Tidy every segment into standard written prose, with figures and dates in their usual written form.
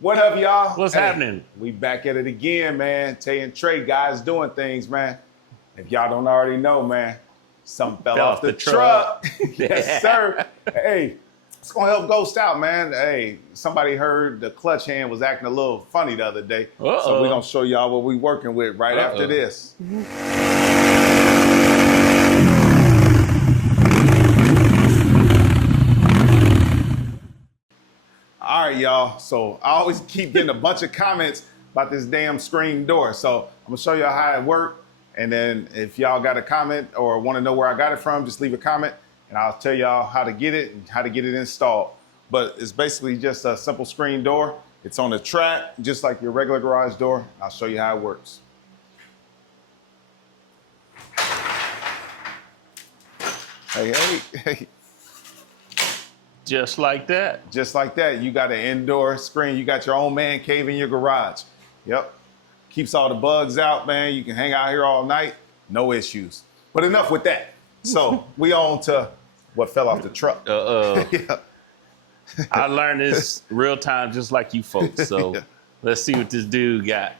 What up, y'all? What's happening? We back at it again, man. Tay and Trey, guys doing things, man. If y'all don't already know, man, something fell off the truck. Yes, sir. Hey, it's gonna help Ghost out, man. Hey, somebody heard the clutch hand was acting a little funny the other day. So we're gonna show y'all what we working with right after this. All right, y'all. So I always keep getting a bunch of comments about this damn screen door. So I'm gonna show y'all how it works. And then if y'all got a comment or want to know where I got it from, just leave a comment and I'll tell y'all how to get it and how to get it installed. But it's basically just a simple screen door. It's on a track, just like your regular garage door. I'll show you how it works. Hey. Just like that. Just like that. You got an indoor screen. You got your own man cave in your garage. Yep. Keeps all the bugs out, man. You can hang out here all night. No issues. But enough with that. So we on to what fell off the truck. Yeah. I learned this real time just like you folks. So let's see what this dude got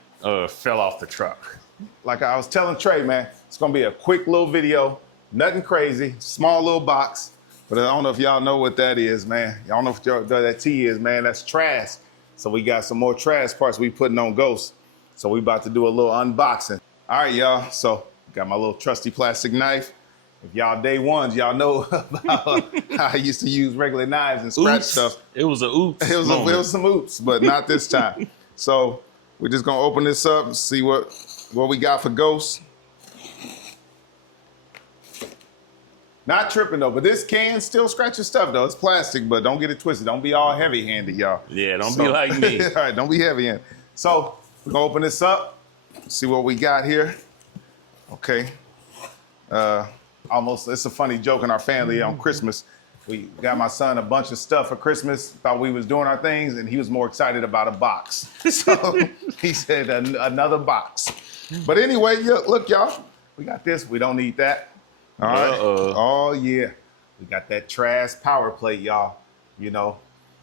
fell off the truck. Like I was telling Trey, man, it's going to be a quick little video. Nothing crazy. Small little box. But I don't know if y'all know what that is, man. Y'all know what that T is, man. That's Trask. So we got some more Trask parts we putting on Ghost. So we about to do a little unboxing. All right, y'all. So got my little trusty plastic knife. If y'all day ones, y'all know about how I used to use regular knives and scratch stuff. It was a oops. It was some oops, but not this time. So we're just gonna open this up and see what we got for Ghost. Not tripping though, but this can still scratch your stuff though. It's plastic, but don't get it twisted. Don't be all heavy-handed, y'all. Yeah, don't be like me. All right, don't be heavy-handed. So we're gonna open this up, see what we got here. Okay. It's a funny joke in our family on Christmas. We got my son a bunch of stuff for Christmas, thought we was doing our things, and he was more excited about a box. So he said another box. But anyway, look, y'all, we got this. We don't need that. All right. Oh, yeah. We got that Trask Power Plate, y'all, you know.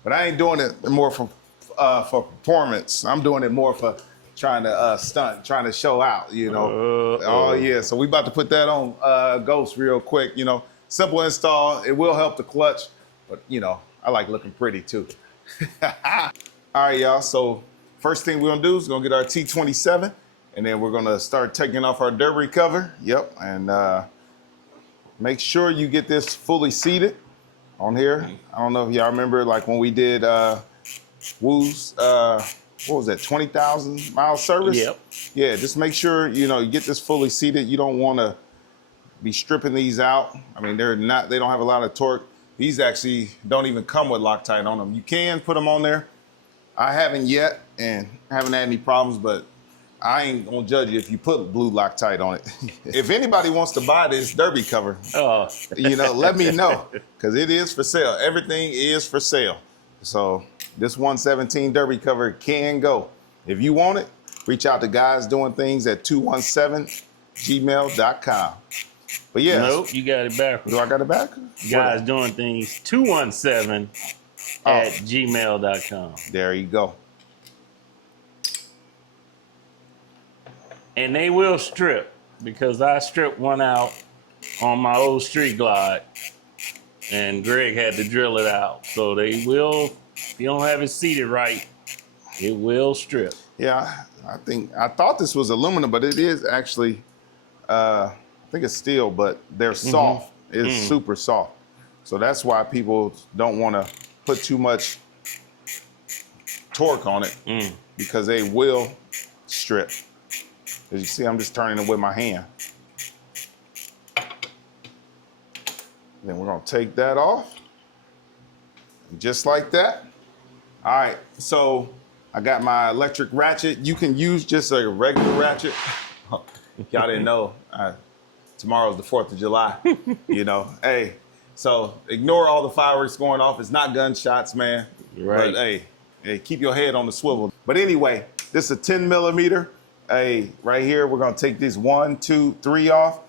But I ain't doing it more for performance. I'm doing it more for trying to stunt, trying to show out, you know. Oh, yeah. So we about to put that on Ghost real quick, you know. Simple install. It will help the clutch, but, you know, I like looking pretty, too. All right, y'all. So first thing we're going to do is going to get our T27, and then we're going to start taking off our derby cover. Yep. And make sure you get this fully seated on here. I don't know if y'all remember, like when we did Woo's, what was that, 20,000 mile service? Yep. Yeah, just make sure, you know, you get this fully seated. You don't want to be stripping these out. I mean, they don't have a lot of torque. These actually don't even come with Loctite on them. You can put them on there. I haven't yet and haven't had any problems, but I ain't gonna judge you if you put blue Loctite on it. If anybody wants to buy this derby cover, you know, let me know, because it is for sale. Everything is for sale. So this 117 derby cover can go. If you want it, reach out to Guys Doing Things at 217gmail.com. But yeah. Nope, you got it backwards. Do I got it back? Guys Doing Things 217 at gmail.com. There you go. And they will strip, because I stripped one out on my old Street Glide, and Greg had to drill it out. So they will, if you don't have it seated right, it will strip. Yeah, I thought this was aluminum, but it is actually, I think it's steel, but they're soft. It's super soft. So that's why people don't want to put too much torque on it, because they will strip. As you see, I'm just turning it with my hand. Then we're gonna take that off. Just like that. All right, so I got my electric ratchet. You can use just a regular ratchet. Y'all didn't know, tomorrow's the 4th of July, you know. Hey, so ignore all the fireworks going off. It's not gunshots, man. Right. But hey, keep your head on the swivel. But anyway, this is a 10 millimeter. Hey, right here, we're gonna take this 1, 2, 3 off.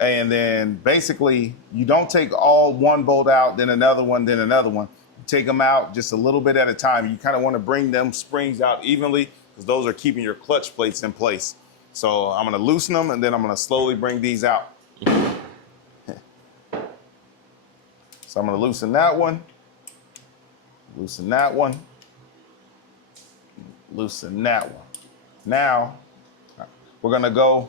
And then basically, you don't take all one bolt out, then another one, then another one. take them out just a little bit at a time. You kind of want to bring them springs out evenly because those are keeping your clutch plates in place. So I'm going to loosen them and then I'm going to slowly bring these out. So I'm going to loosen that one, loosen that one, loosen that one. Now we're going to go.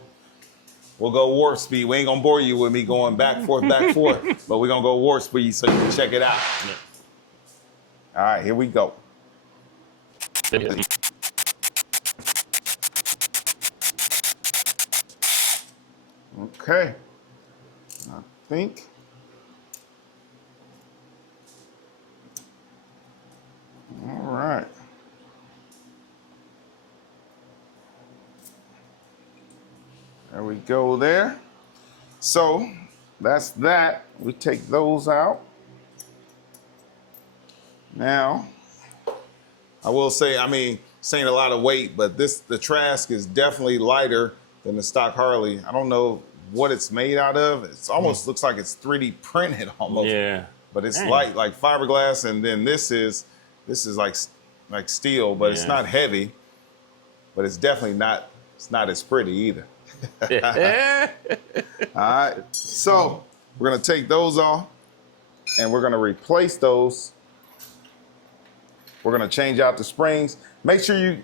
We'll go warp speed. We ain't gonna bore you with me going back, forth, but we're gonna go warp speed so you can check it out. All right, here we go. Okay, I think. All right. There we go there. So that's that. We take those out. Now, I will say, I mean, saying a lot of weight, but the Trask is definitely lighter than the stock Harley. I don't know what it's made out of. It almost looks like it's 3D printed almost. Yeah. But it's light like fiberglass, and then this is like steel, but it's not heavy. But it's definitely not. It's not as pretty either. All right, so we're gonna take those off and we're gonna replace those. We're gonna change out the springs. Make sure you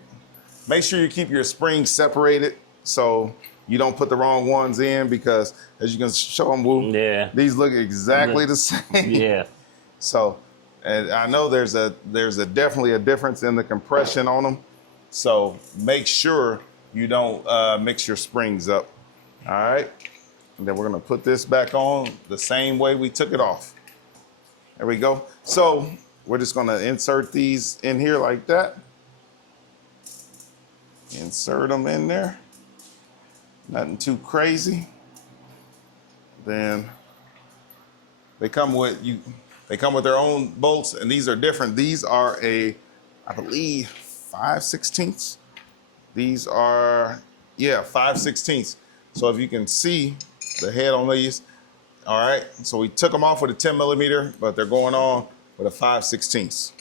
keep your springs separated so you don't put the wrong ones in, because as you can show them, Woo, these look exactly the same. Yeah. So, and I know there's definitely a difference in the compression on them. So make sure you don't mix your springs up. All right. And then we're gonna put this back on the same way we took it off. There we go. So we're just gonna insert these in here like that. Insert them in there. Nothing too crazy. Then they come with their own bolts, and these are different. These are I believe 5/16. These are, 5/16. So if you can see the head on these, all right. So we took them off with a 10 millimeter, but they're going on with a 5/16.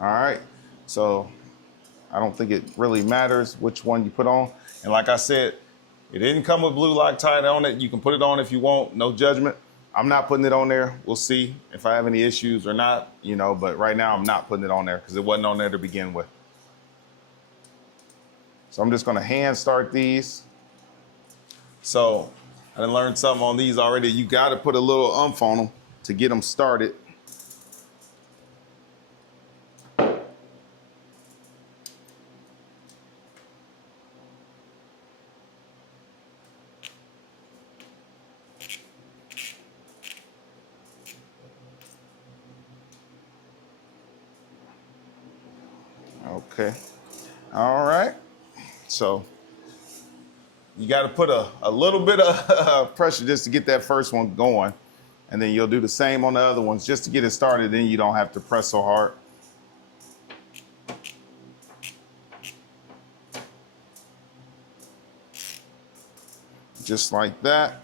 All right. So I don't think it really matters which one you put on. And like I said, it didn't come with blue Loctite on it. You can put it on if you want, no judgment. I'm not putting it on there. We'll see if I have any issues or not, but right now I'm not putting it on there because it wasn't on there to begin with. So I'm just gonna hand start these. So I done learned something on these already. You gotta put a little umph on them to get them started. Okay, all right. So you got to put a little bit of pressure just to get that first one going. And then you'll do the same on the other ones just to get it started. Then you don't have to press so hard. Just like that.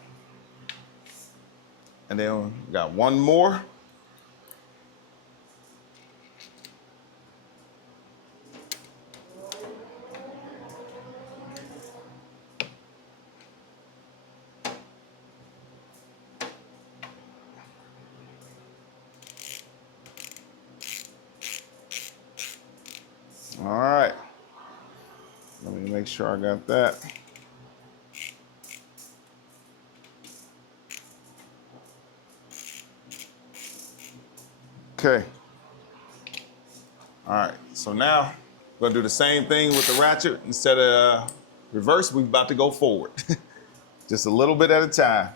And then we got one more. All right, let me make sure I got that. Okay. All right, so now we're gonna do the same thing with the ratchet. Instead of reverse, we're about to go forward. Just a little bit at a time.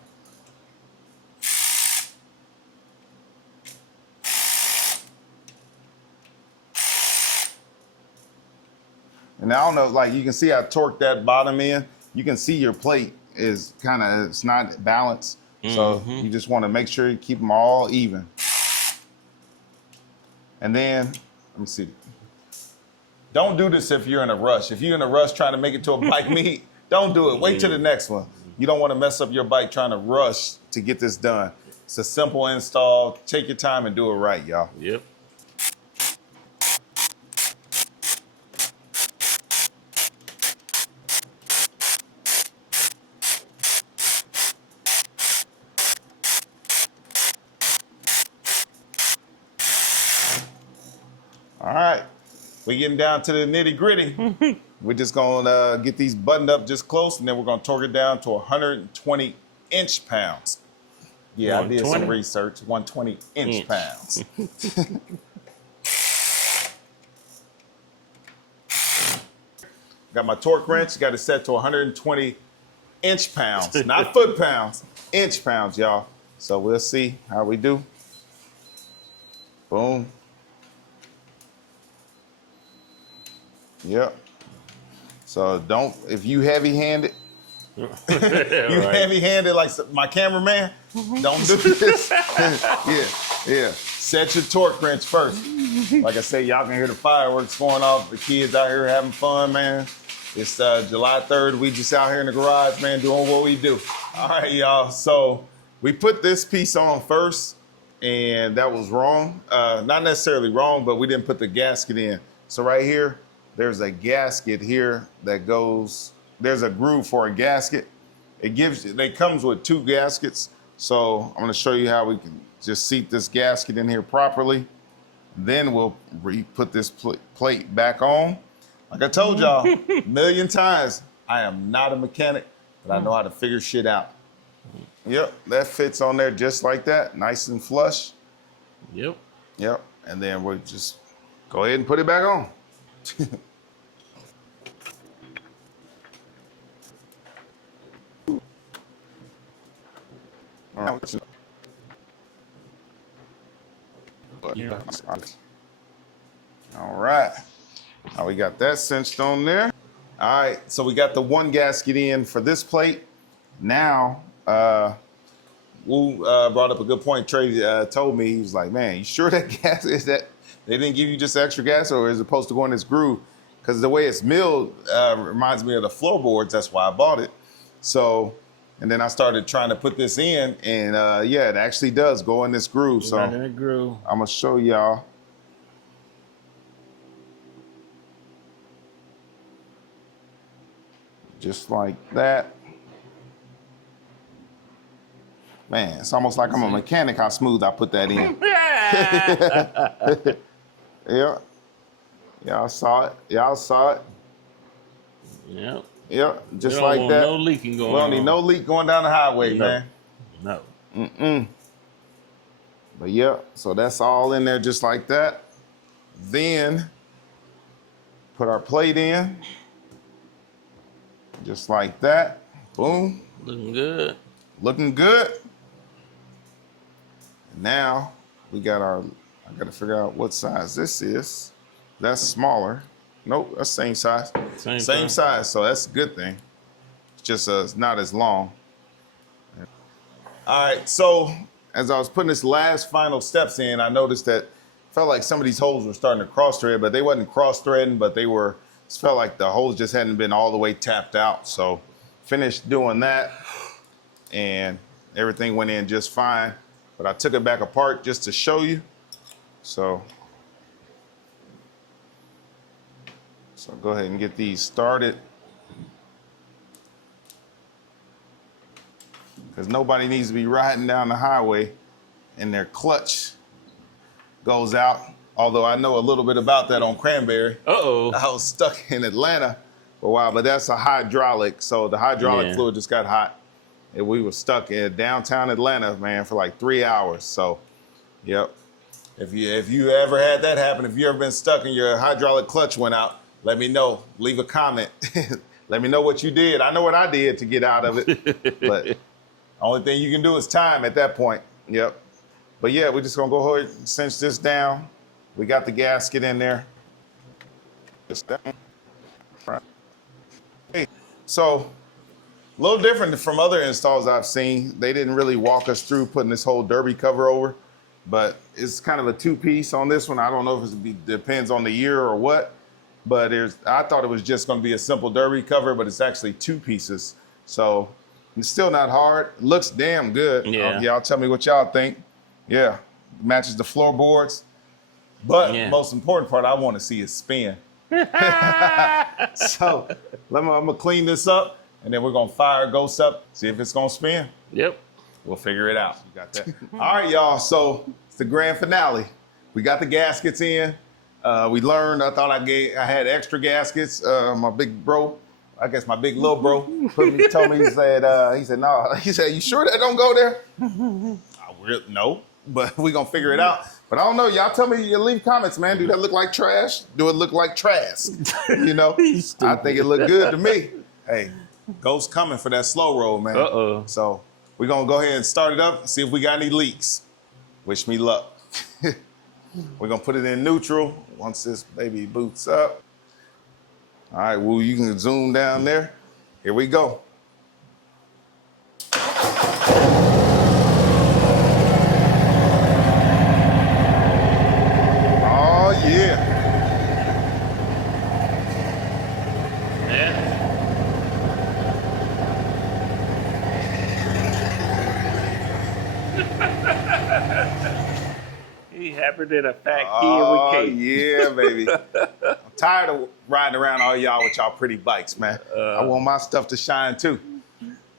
And I don't know, like you can see I torqued that bottom in. You can see your plate is it's not balanced. So you just want to make sure you keep them all even. And then, let me see. Don't do this if you're in a rush. If you're in a rush trying to make it to a bike meet, don't do it. Wait till the next one. You don't want to mess up your bike trying to rush to get this done. It's a simple install. Take your time and do it right, y'all. Yep. All right, we getting down to the nitty gritty. We're just gonna get these buttoned up just close, and then we're gonna torque it down to 120 inch pounds. Yeah, I did some 120? research. 120 inch pounds. Got my torque wrench. Got it set to 120 inch pounds, not foot pounds, inch pounds, y'all. So we'll see how we do. Boom. Yep. So don't, if you heavy-handed, you heavy-handed like my cameraman, don't do this. yeah. Set your torque wrench first. Like I said, y'all can hear the fireworks going off. The kids out here having fun, man. It's July 3rd. We just out here in the garage, man, doing what we do. All right, y'all. So we put this piece on first, and that was wrong. Not necessarily wrong, but we didn't put the gasket in. So right here, there's a gasket here that goes, there's a groove for a gasket. It comes with 2 gaskets. So I'm gonna show you how we can just seat this gasket in here properly. Then we'll put this plate back on. Like I told y'all a million times, I am not a mechanic, but I know how to figure shit out. Yep, that fits on there just like that, nice and flush. Yep. Yep, and then we'll just go ahead and put it back on. All right. Now we got that cinched on there. All right, so we got the 1 gasket in for this plate. Now, Wu brought up a good point. Trey told me, he was like, man, you sure that gas is that they didn't give you just extra gas, or is it supposed to go in this groove? Because the way it's milled reminds me of the floorboards. That's why I bought it. So, and then I started trying to put this in, and yeah, it actually does go in this groove. So Right in the groove. I'm gonna show y'all. Just like that. Man, it's almost like I'm a mechanic how smooth I put that in. Yeah. Y'all saw it. Y'all saw it. Yep. Yep. Just We don't like want that. no leaking going on. We don't need no leak going down the highway, No. man. No. But yeah, so that's all in there just like that. Then put our plate in. Just like that. Boom. Looking good. Looking good. Now we got I gotta figure out what size this is. That's smaller. Nope, that's same size. Same size, so that's a good thing. It's just it's not as long. All right, so as I was putting this last final steps in, I noticed that felt like some of these holes were starting to cross thread, but they wasn't cross threading, but they were, it felt like the holes just hadn't been all the way tapped out. So finished doing that and everything went in just fine, but I took it back apart just to show you. So go ahead and get these started. Because nobody needs to be riding down the highway and their clutch goes out. Although I know a little bit about that on Cranberry. Uh-oh. I was stuck in Atlanta for a while, but that's a hydraulic. So the hydraulic fluid just got hot. And we were stuck in downtown Atlanta, man, for like 3 hours. So, yep. If you ever had that happen, if you ever been stuck and your hydraulic clutch went out, let me know. Leave a comment. Let me know what you did. I know what I did to get out of it. But only thing you can do is time at that point. Yep. But yeah, we're just gonna go ahead and cinch this down. We got the gasket in there. Just that. Right. Hey, so a little different from other installs I've seen. They didn't really walk us through putting this whole derby cover over, but it's kind of a 2-piece on this one. I don't know if it depends on the year or what, but I thought it was just gonna be a simple derby cover, but it's actually 2 pieces. So It's still not hard. It looks damn good. Yeah. Y'all tell me what y'all think. Yeah, matches the floorboards. But most important part I want to see is spin. So I'm gonna clean this up, and then we're gonna fire Ghost up, see if it's gonna spin. Yep. We'll figure it out. You got that. All right, y'all. So it's the grand finale. We got the gaskets in. We learned. I thought I had extra gaskets. My big bro, I guess my big little bro, told me. He said no. He said, "You sure that don't go there?" No, but we gonna figure it out. But I don't know. Y'all tell me. You leave comments, man. Do that look like trash? Do it look like Trask? You know, I think it looked good to me. Hey, Ghost coming for that slow roll, man. So we're gonna go ahead and start it up and see if we got any leaks. Wish me luck. We're gonna put it in neutral once this baby boots up. All right, Woo, you can zoom down there. Here we go. Oh, yeah. He happier than a fat kid Oh, with cake. yeah, baby. I'm tired of riding around all y'all with y'all pretty bikes, man. I want my stuff to shine too.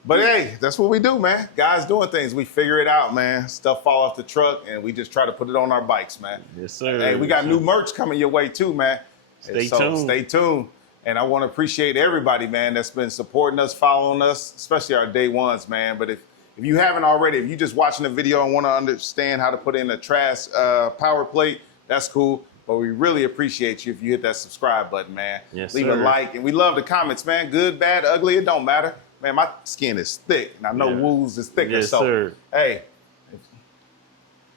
But hey, that's what we do, man. Guys doing things. We figure it out, man. Stuff fall off the truck, and we just try to put it on our bikes, man. Yes, sir. Hey, we got new merch coming your way too, man. Stay tuned. Stay tuned. And I want to appreciate everybody, man, that's been supporting us, following us, especially our day ones, man. But if you haven't already, if you're just watching the video and want to understand how to put in a Trask Power Plate, that's cool. But we really appreciate you if you hit that subscribe button, man. Yes, Leave a like. And we love the comments, man. Good, bad, ugly, it don't matter. Man, my skin is thick. And I know Woo's is thicker. Yes, so, sir. Hey,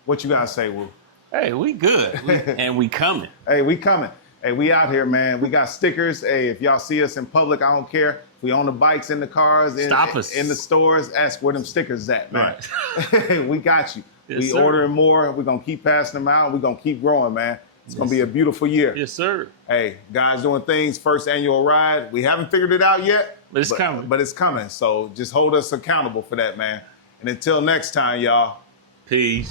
what you got to say, Woo? Hey, we good. And we coming. Hey, we coming. Hey, we out here, man. We got stickers. Hey, if y'all see us in public, I don't care. We own the bikes, in the cars, Stop us. in the stores. Ask where them stickers at, man. Right. We got you. Yes, we sir. ordering more. We're going to keep passing them out. We're going to keep growing, man. It's going to be a beautiful year. Yes, sir. Hey, guys doing things, first annual ride. We haven't figured it out yet. But it's coming. But it's coming. So just hold us accountable for that, man. And until next time, y'all. Peace.